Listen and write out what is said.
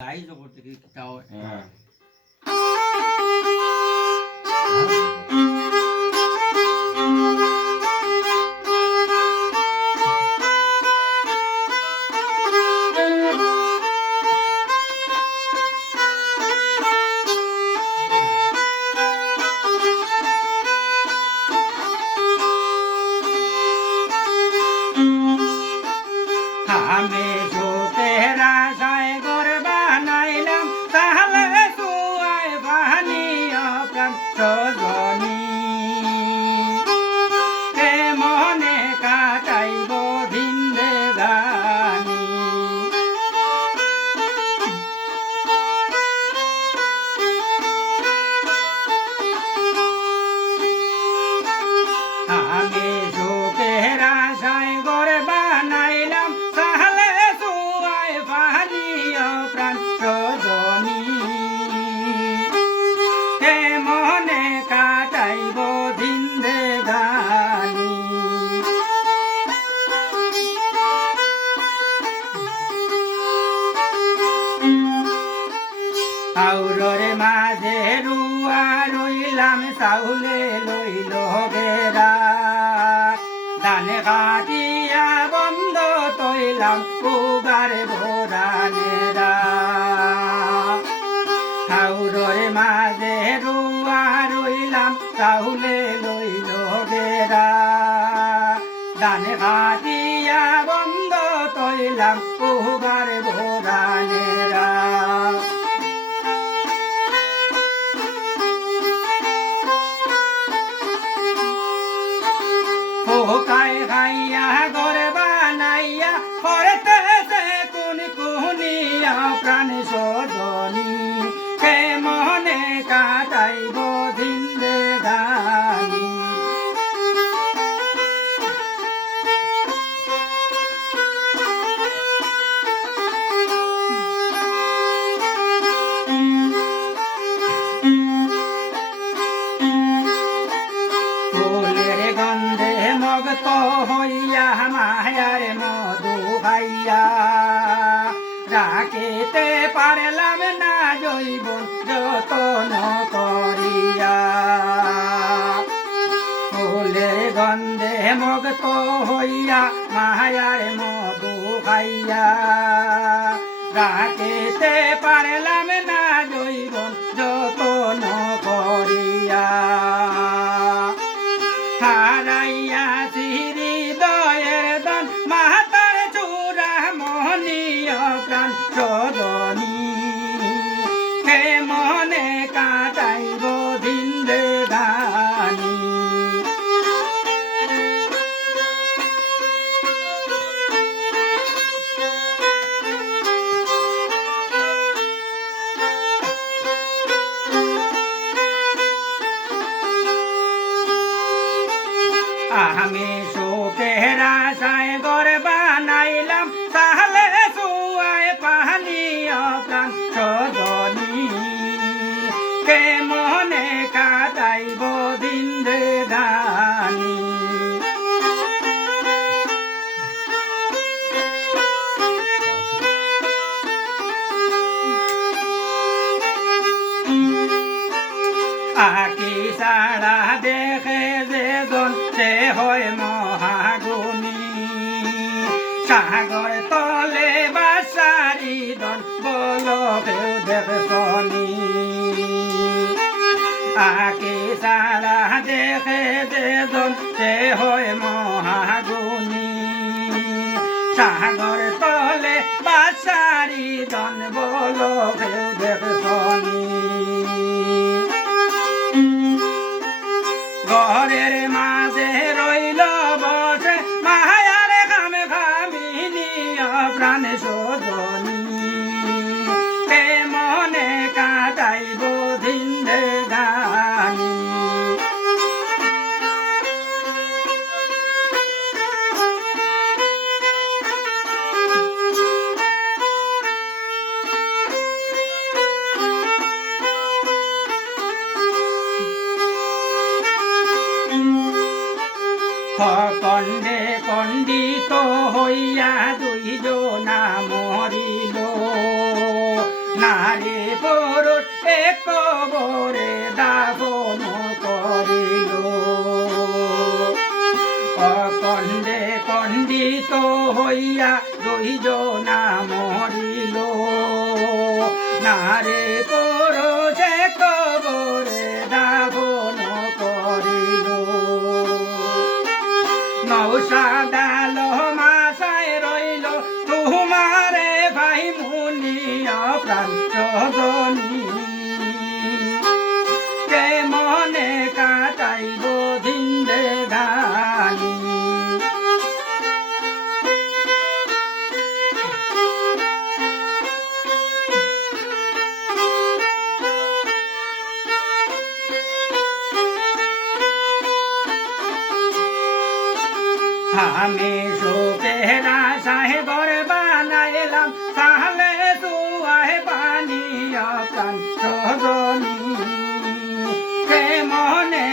Ahí lo corté que estaba. আমি সুখের আশায় ঘর বানাইলাম তাহলে সুয়ায় বানিয়া প্রাণ সজনী কে মনে কাটাইব জিন্দেগানি আমি সুখের আশায় ঘর বানাইলাম প্রাণ সজনী কে মনে কাটাইব জিন্দেগানি আউরে মাঝে রুয়া রইলাম চাউলে লইল বেড়া ধানে কাটিয়া বন্ধ তৈলাম উগার ভোরানেরা হাউরে মাঝে রুয়া রইলাম চাউলে লইল বেড়া ধানে কাটিয়া বন্ধ তৈলাম উগার ভোরানেরা কায় খাইয়া ঘরে বানাইয়া করতেছে কোন কুনিয়া প্রাণ সজনী কে মনে কাটাইব জিন্দেগানি ফুলের গন্ধে মগত হইয়া মায়ার মধু খাইয়া রাখিতে পারলাম না জৈবন যতন করিয়া ফুলের গন্ধে মগত হইয়া মায়ার মধু খাইয়া রাখিতে পারলাম না জৈবন যতন করিয়া হারাইয়া হৃদয়ের দান মাতার চূড়া মহনীয় প্রাণ সজনী কে মনে কাটাইব জিন্দেগানি আমি সুখের আশায় ঘর বানাইলাম তাহলে সুয়ায় পানিয়া প্রাণ সজনী কে মনে কাটাইব জিন্দেগানি আকি সারা দেখে যেজন সে হয় মহাগুণী সাগর তলে বাসারি দন বলো কেউ দেখনি আকি সারা দেখে যেজন সে হয় মহাগুণী সাগর তলে বাসারি দন বলো কেউ দেখনি ঘরের মাঝে রইল বসে মায়ার খামে খামিনিয়া প্রাণ সজনী কে মনে কাটাইব জিন্দেগানি কণ্ডে কণ্ডিত হইয়া দুইজনা মরিল প্রাণ সজনী কে মনে কাটাইব জিন্দে গানি আমি সুখের আশায় ঘর বানাইলাম তাহলে তুয়ায় পানি প্রাণ সজনী কে মনে